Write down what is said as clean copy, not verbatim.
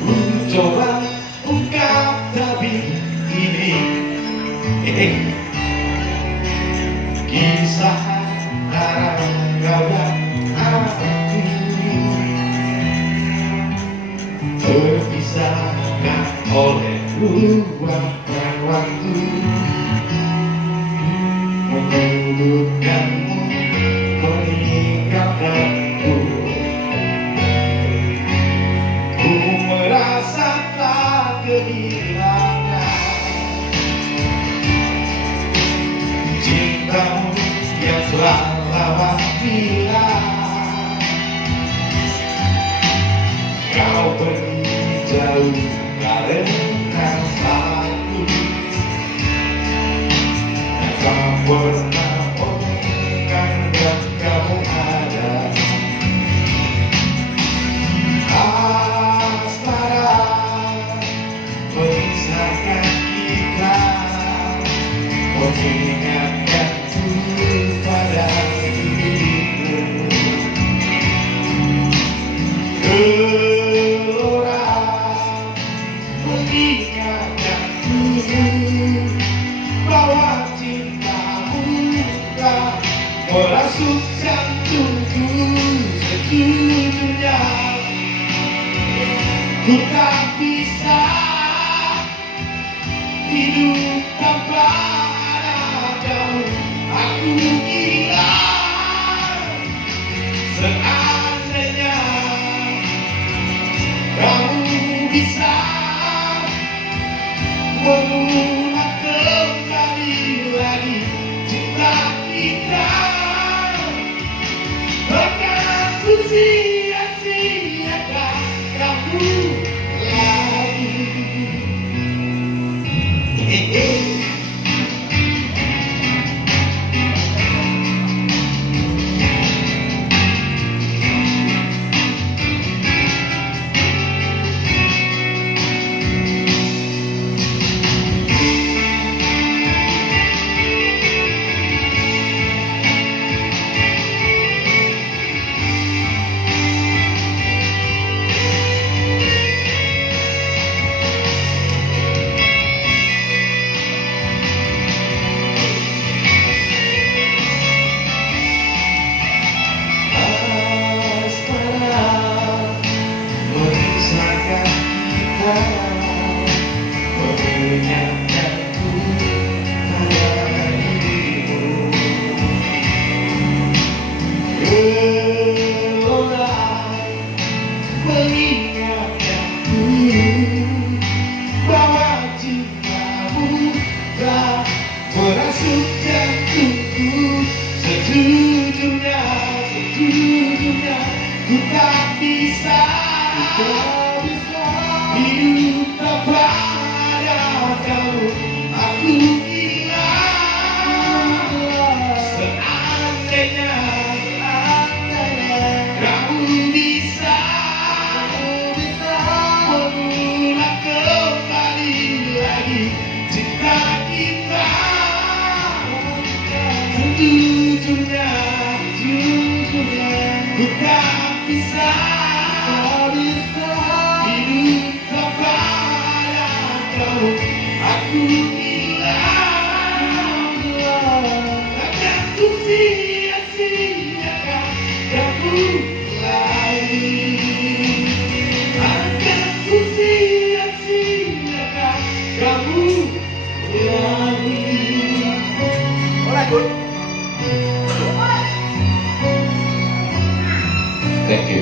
Ku coba ungkap tapi ini kisah antara kau dan aku, terpisahkan oleh ruang dan waktu, menyudutkanmu, meninggalkanku. Ku merasa tak kehilangan cintamu yang telah lama hilang. Kau pergi jauh karena aku tak pernah menganggap kamu ada. Asmara memisahkan kita, mengingatkanku pada dirimu. Gelora mengingatkanku bahwa cintamu telah merasuk jantungku sejujurnya. Ku tak bisa hidup tanpa kamu. Aku gila seandainya kamu bisa mengulang kembali lagi cinta kita. Bahkan ku sia-siakan kamu lagi. Sejujurnya ku tak bisa hidup tanpa ada kamu. Aku gila seandainya kamu bisa mengulang kembali lagi cinta kita. Sejujurnya ku tak bisa hidup tanpa ada kamu. Aku gila takkan ku sia-siakan kamu lagi. Takkan ku sia-siakan kamu lagi. Oleh Bud. Thank you.